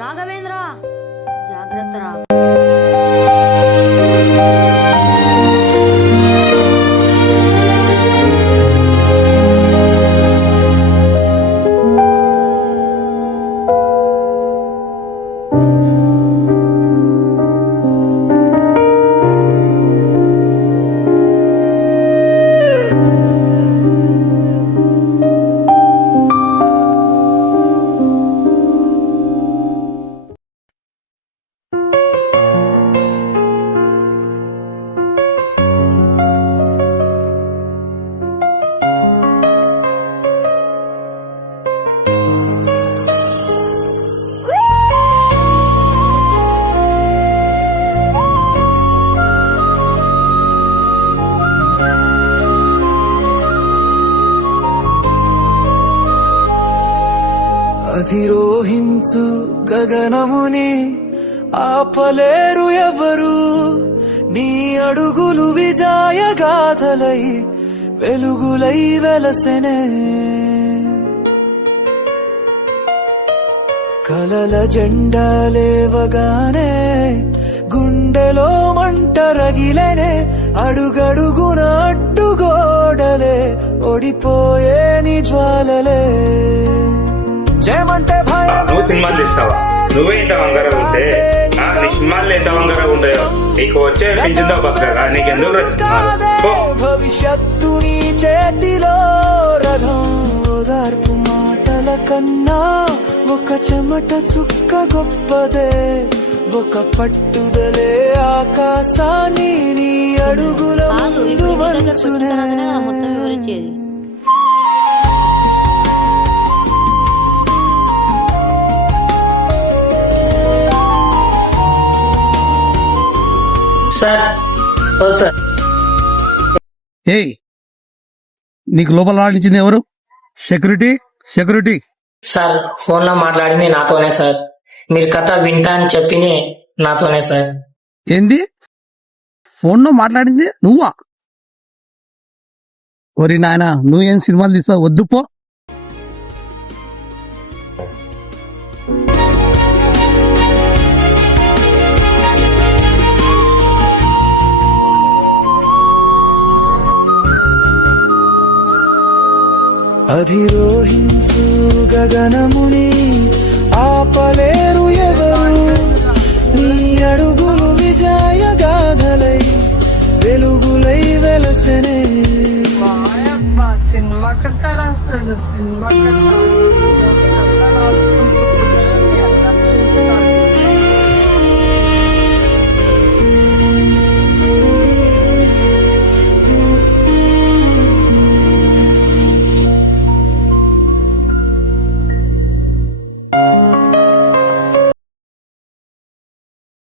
రాఘవేంద్ర జాగ్రత్త రా. అధిరోహించు గగనముని ఆపలేరు ఎవరు, నీ అడుగులు విజయ గాథలై వెలుగులై వెలసెనే. కలల జెండాలేవగానే గుండెలో మంట రగిలెనే, అడుగడుగున అడ్డుగోడలే ఓడిపోయే నీ జ్వాలలే. నువ్వు సినిమాలు తీస్తావా? నువ్వే ఇంత వంగరగా ఉంటే నీ సినిమాలు ఎంత వంగరగా ఉంటాయో నీకు వచ్చే పెంచుతో పక్కగా నీకెందుకు భవిష్యత్తు నీ చేతిలో రథం. ఓదార్పు మాటల కన్నా ఒక చెమట చుక్క గొప్పదే, ఒక పట్టుదలే ఆకాశాన్ని నీ అడుగుల ముందు వంచునే. ఏయ్, నీకు లోపల రాణించింది ఎవరు? సెక్యూరిటీ సెక్యూరిటీ సార్, ఫోన్ లో మాట్లాడింది నాతోనే సార్. మీరు కథ వింటా అని చెప్పింది నాతోనే సార్. ఏంది? ఫోన్లో మాట్లాడింది నువ్వా? ఒరి నాయన, నువ్వేం సినిమాలు తీసావు? వద్దు పో. అధిరోహించు గగనముని ఆపలేరు ఎవరు, నీ అడుగులు విజయ గాథలై వెలుగులై వెలసెనే. సినిమా కథ రాస్తాడు, సినిమా కథ.